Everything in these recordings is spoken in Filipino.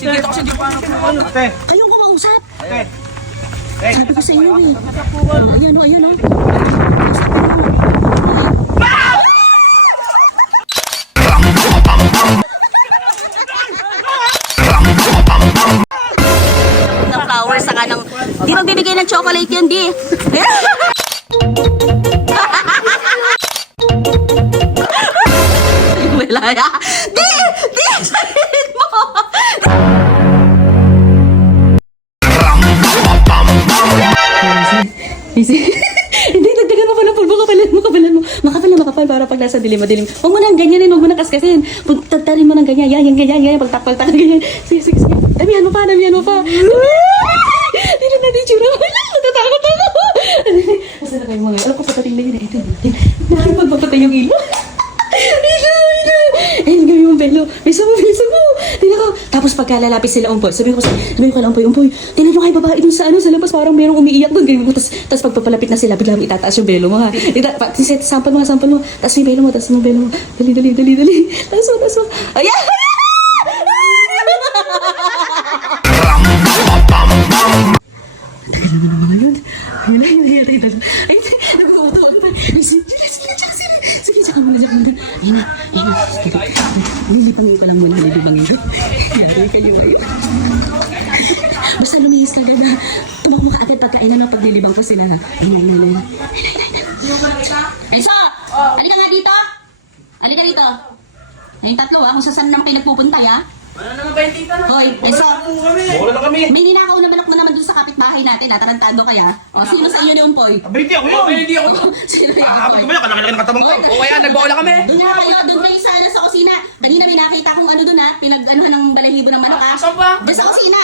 Sige, dito kasi di pa ano. Ate, Ayun ko mausap. ate. Sabi ko sa iyo eh. Oh, ayan o, ayan o. Mo. ng flowers saka ng di magbibigay ng chocolate yan di wala ya di di. Hindi, dagdagan mo pa ng pulbo, kapalan mo, kapalan mo. Makapal na makapal para pag nasa dilim, madilim. Huwag mo nang ganyanin, huwag mo nang kaskasin. Pag tagtarin mo ng ganyan, yan, yan, ganyan, ganyan, pagtakpal tak ganyan. Sige, sige, sige. Damihan mo pa, damihan mo pa. Hindi na natin tsura. Natatakot ako. Basta na kayo mga, alam ko patating na yun. Ito, yun. Nakipagpapatay yung ilo. Ilo, ilo. Ayun gawin mo, Belo. Bisa mo, bisa mo. Tapos pagka lalapit sila umpoy, sabi ko, sabi ko kay umpoy, umpoy, tingnan nyo kay babae dun sa ano, sa labas, parang merong umiiyak doon. Ganyan mo. Tapos, tapos pagpapalapit na sila, bigla mo itataas yung belo mo ha. Ita, pa, sample mo, ha, sample mo. Tapos yung belo mo, tapos yung belo mo. Dali, dali, dali, dali. Tapos mo, tapos mo. Ayan! Ko sila. ha. Ayun, ayun, ayun. Ayun, ayun, ayun. Enzo! Halika nga dito! Halika dito! Ayun tatlo ha, kung saan naman kayo nagpupunta ha. Ano naman ba yung tita na? Hoy, Enzo! wala na kami. May ninakaw na balak mo naman dun sa kapitbahay natin, natarantado kaya. O, sino sa inyo ni Umpoy? Abay, hindi ako Oh, yun. hindi ako to. Sino ni Ah, Umpoy? ito ba yan? Kalaki-laki ng katabang ko. O kaya, nagbaula kami. Doon na kayo, doon kayo sana sa kusina. Kanina may nakita kong ano doon ha, pinag-anuhan ng balahibo ng manok ha. Ah, saan ba? Doon sa kusina,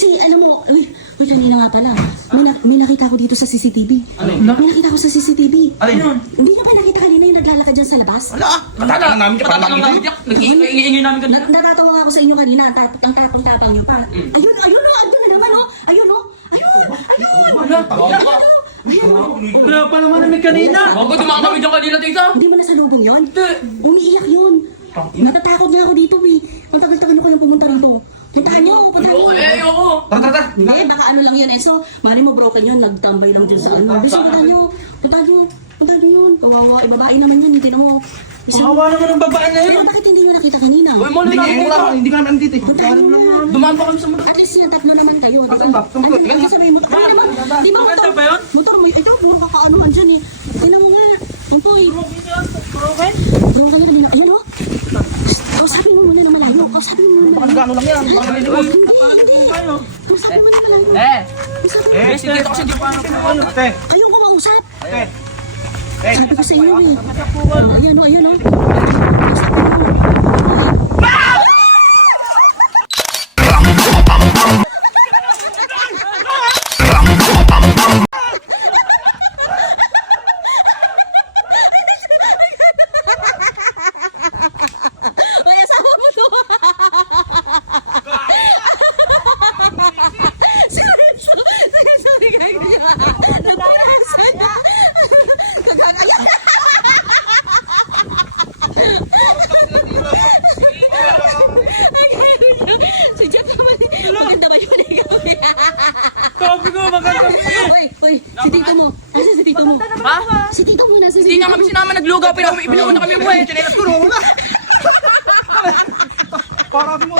kasi, alam mo, uy, uy, kanina nga pala. May, na, may nakita ko dito sa CCTV. Ano? May nakita ko sa CCTV. Ano yun? Hindi nyo ba nakita kanina yung naglalakad dyan sa labas? Wala ah. Matatangan namin lagi namin din. yak. Nag-iingay namin kanina. Na- natatawa ako sa inyo kanina, tap, ang tapang-tapang nyo pa. Ayun, ayun, no, ayun na naman, oh. Ayun, oh. Ayun, ayun. Wala. Wala pa naman namin kanina. Bago dumaan kami dyan kanina, tita. Hindi mo nasalubong yun? Hindi. Umiiyak yun. Natatakot nga ako dito, eh. Ang tagal-tagal ko kayong pumunta rito. Puntahan nyo, puntahan nyo. Ayoko, eh, ayoko. Tara, tara, tara. Hindi, baka ano lang yun, eh. So, mali mo broken yun, nagtambay lang dyan sa ano. Bisa, puntahan nyo. Puntahan nyo. Puntahan nyo yun. Kawawa, eh, babae naman yun, hindi na mo. Bisa, Hawa naman ng babae na yun. Pero bakit hindi nyo nakita kanina? Uy, nga dito. hindi ka namin andito eh. Puntahan nyo na. Dumaan pa kami sa mga... At least yan, tatlo naman kayo. di ba? Asan ba? Saan ba? Ano, ano sabi mo? Ano naman? Di ba motor? ba yun? Motor mo, ito, puro kakaanuhan dyan eh. Tingnan mo nga. Ampoy. Okay? Bro, kayo na Ayan o. Kausapin mo muna malayo. Kausapin mo muna. Baka nag-ano lang yan. Baka. Hindi, hindi. Kausapin mo na malayo. Eh. Kausapin mo. Eh, Sige, dito kasi di pa ano. Ate, Ayun ko mausap. ate. Sabi ko sa iyo eh. Ayan o, ayan o. Kausapin mo. Si Jeff naman, maganda ba yun? Ikaw Sabi ko, maganda Hoy, hoy, si tito mo. Nasa si tito mo? Ha? Si tito mo, nasa si Hindi tito nga mo. kami sinama naglugaw, pero pinauna kami buhay. Chinelas ko, wala. Para mo.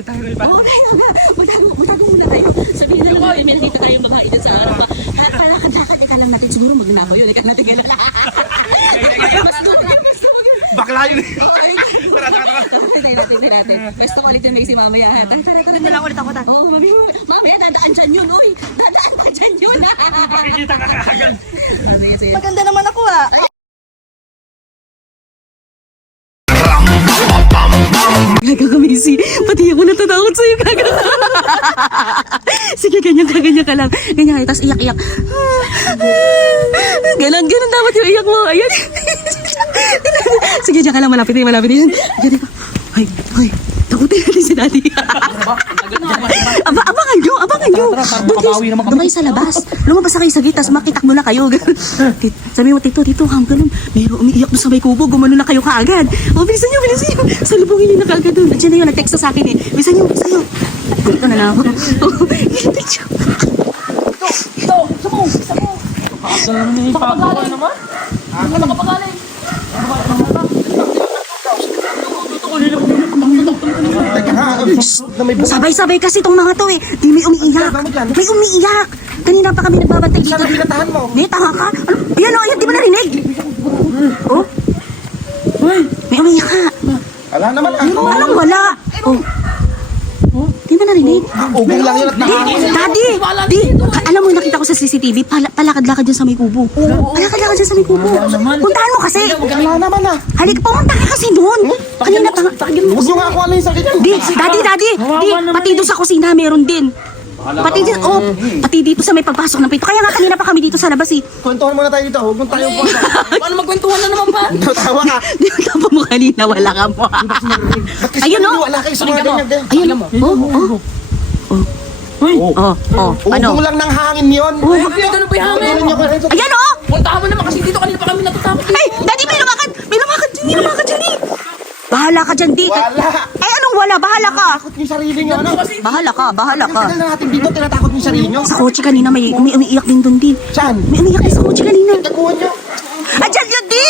Tayo iba. Oo, tayo. Magtago, magtago muna tayo. Sabihin na lang natin, meron dito tayong babae dyan sa araw. Kalakad-lakad, ika lang natin. Siguro magnakaw yun. Ika natin kailan. Mas lugar, mas lugar. Bakla yun eh. Ay, Tara, tara, tara. Tingnan natin, tingnan natin. Basta ulit yung may si mamaya. ha? Tara, tara, tara. Doon lang ulit ako. Oo, mami mo. Mamaya, dadaan dyan yun. Uy, dadaan pa dyan yun. Makikita ka kagad. Sige. Maganda naman ako ah. Gaga kumisi. Pati ako natatakot sa'yo, gaga. Sige, ganyan ka, ganyan ka lang. Ganyan ka, tapos iyak-iyak. Ganon, ganon dapat yung iyak mo. Ayan. Sige, diyan ka lang, malapit din, malapit din. Diyan, dito. Hoy, hoy. Ito, Takutin natin si Daddy. Aba, abangan nyo, abangan nyo. Doon kayo sa labas. Lumabas na kayo sa tapos makitakbo na kayo. Sabi mo, Tito, Tito, hang ganun. Mayroon umiiyak doon sa may kubo, gumano na kayo kaagad. O, bilisan nyo, bilisan nyo. Salubungin nyo na kaagad doon. Andiyan na yun, nag-text na sa akin eh. Bilisan nyo, bilisan nyo. Dito na lang ako. Oh, picture. Ito, isa mo, isa mo. Nakapagaling naman. Ano Sabay-sabay kasi itong mga to eh. Di may umiiyak. May umiiyak. Kanina pa kami nagbabantay dito. Sana pinatahan mo. Di, tanga ka. Ano? Ayan o, ayan, di mo narinig? Oh? May umiiyak ka. Wala naman ako. Anong wala? Oh. Mo narinig? Ugong lang yun at Di, nakakasya. daddy, di, ka- alam mo yung nakita ko sa CCTV, pala, palakad-lakad dyan sa may kubo. Palakad-lakad dyan sa may kubo. Puntahan mo kasi. Wala naman ah. Halika, pumunta ka kasi doon. Kanina pa nga. Huwag nyo nga ako ano yung sakit. Di, daddy, daddy, di, pati doon sa kusina meron din. Pati dito, oh, pati dito sa may pagpasok ng pinto. Kaya nga kanina pa kami dito sa labas eh. Kwentuhan muna tayo dito. Huwag mong tayo po. Paano magkwentuhan na naman pa? Tawa ka. Di ba tapa mo kanina, wala ka mo. Ayun, oh. wala kayo sa mga ganyan? Ayun, oh, oh. Oh, oh, oh, ano? Ugong lang ng hangin yun. Oh, Bakit ganun pa yung hangin? Ayan oh! Puntahan mo naman kasi dito kanina pa kami natatakot. Ay, daddy, may lumakad! May lumakad dyan, may lumakad dyan eh! Bahala ka dyan, di. Wala. Ay, anong wala? Bahala ka! Takot yung sarili nyo. Ano? Bahala ka, bahala ka. Tagal na natin dito. Tinatakot yung sarili nyo. Sa kotse kanina, may, may umiiyak din doon din. Saan? May umiiyak din sa kotse kanina. Taguhan nyo. Andyan yun, di!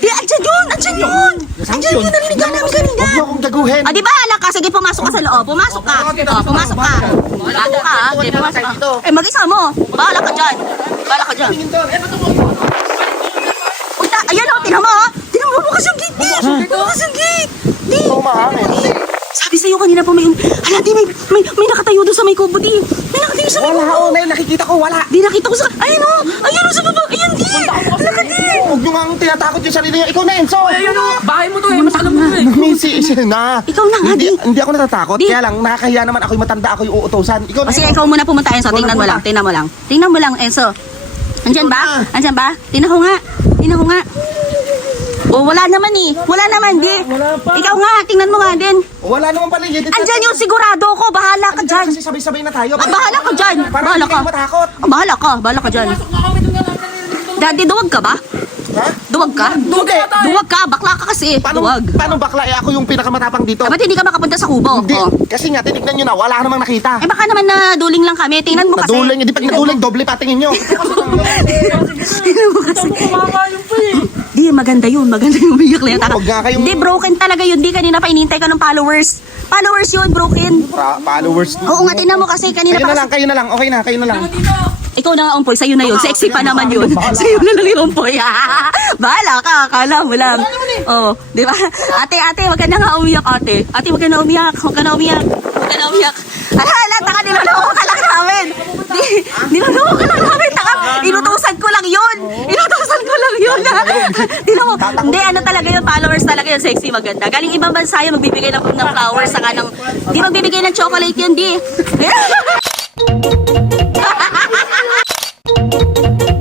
Di, andyan yun! Andyan yun! Andyan yun, narinig ka namin kanina. Huwag nyo akong taguhin. Ah, di ba, ala ka? Sige, pumasok ka sa loob. Pumasok ka. Oh, pumasok ka. Pumasok ka, ha? Sige, pumasok ka. Eh, mag-isa mo. Bahala ka dyan. Bahala ka dyan. Punta, ayan o, tinan mo, ha? Mo, bukas yung gate, di. Bukas yung gate. Di. Ito mahangin. Sabi sa'yo kanina pa may, hala, di, may, may, may nakatayo doon sa may kubo, di. May nakatayo sa may Wala. kubo. Oh, nay, nakikita ko. Wala. Di, nakita ko sa, ayun o, ayun o, sa baba, ayun, di. Hala ka, di. Huwag nyo nga akong tinatakot yung sarili nyo. Ikaw na, Enzo. Ayun o, bahay mo to eh. Masalam mo to eh. Misi, na. Ikaw na nga, Hindi, di. hindi ako natatakot. Di. Kaya lang, nakakahiya naman ako yung matanda. Ako yung uutosan. Ikaw O sige, ikaw muna pumunta, Enzo. Tingnan mo lang, tingnan mo lang. Tingnan mo lang, Enzo. Andyan ba? Andyan ba? Tingnan ko nga. Tingnan ko nga. O, wala naman eh. Wala naman, di. Ikaw nga, tingnan mo nga din. Wala naman pala yun. Andyan yung sigurado ko. Bahala ka dyan. Kasi sabay-sabay na tayo. Ah, bahala ka dyan. Para Bahala ka. matakot. Ah, Bahala ka. Bahala ka dyan. Daddy, duwag ka ba? Ha? Duwag ka? Duwag eh. Duwag ka. Bakla ka kasi. Paano, Duwag. paano bakla? Eh, ako yung pinakamatapang dito. Eh, ba't hindi ka makapunta sa kubo? Hindi. Oh. Kasi nga, tinignan nyo na. Wala namang nakita. Eh, baka naman na duling lang kami. Tingnan mo kasi. Naduling. Hindi pag naduling, doble patingin nyo. Tingnan mo kasi. Kumakain pa eh. Di, maganda yun. Maganda yung umiyak na yun. Huwag nga kayong- Hindi, broken talaga yun. Di, kanina pa inintay ka ng followers. Followers yun, broken. Pa- followers. Oo nga, tingnan mo kasi kanina Kayo pa na lang, kayo na lang. Okay na, kayo na lang. Dito. Ikaw na nga, Umpoy. Sa'yo na yun. Sexy pa naman yun. Sa'yo na lang yung Umpoy. Bahala ka. Akala mo lang. Oo. Di ba? Ate, ate, wag ka na nga umiyak, ate. Ate, wag ka na umiyak. Wag ka na umiyak. Wag ka na umiyak. Ala, ala, taka, niloloko ka lang namin. Di, niloloko ka lang namin. Taka, inutusan ko lang yun. Inutusan ko lang yun. Tingnan mo. Hindi, ano talaga yun. Followers talaga yun. Sexy, maganda. Galing ibang bansa yun. Magbibigay ng, ng flowers. Saka ng, di magbibigay ng chocolate yun, di.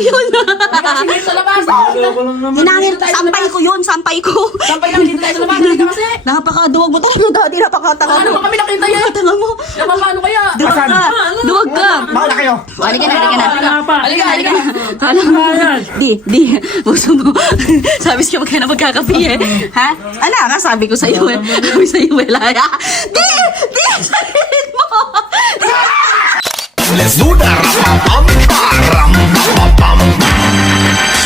yun. Sige sa labas. hinangir. Sampay ko yun. Sampay ko. Sampay lang dito tayo sa labas. Dito kasi. Napakaduwag mo talaga, Daddy. Napakatanga Ano mo. ba kami nakita yan? Napakatanga mo. Naman paano kaya? Duwag ka. Duwag ka. Bawala kayo. Halika na, halika na. Halika, halika na. Kala mo. Di, di. Puso mo. Sabi siya, magkana magkakapi eh. Ha? Ala ka, sabi ko sa'yo eh. Sabi sa'yo, wala. Di! Di! Sabihin mo! Let's do the ram pam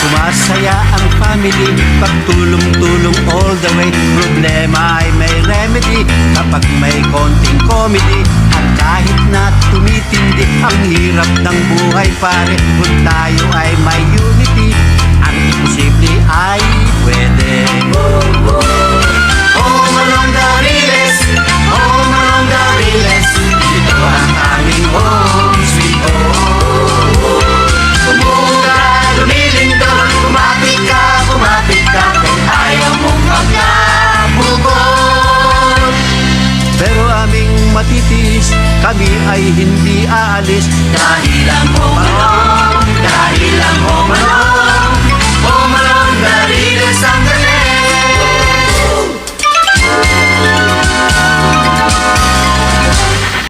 Sumasaya ang family Pagtulong-tulong all the way. Problema ay may remedy Kapag may konting comedy. At kahit na tumitindi Ang hirap ng buhay pare. Kung tayo ay may unity titis Kami ay hindi aalis. Dahil ang Home Alone Dahil ang Home Alone Home Alone, Dariles ang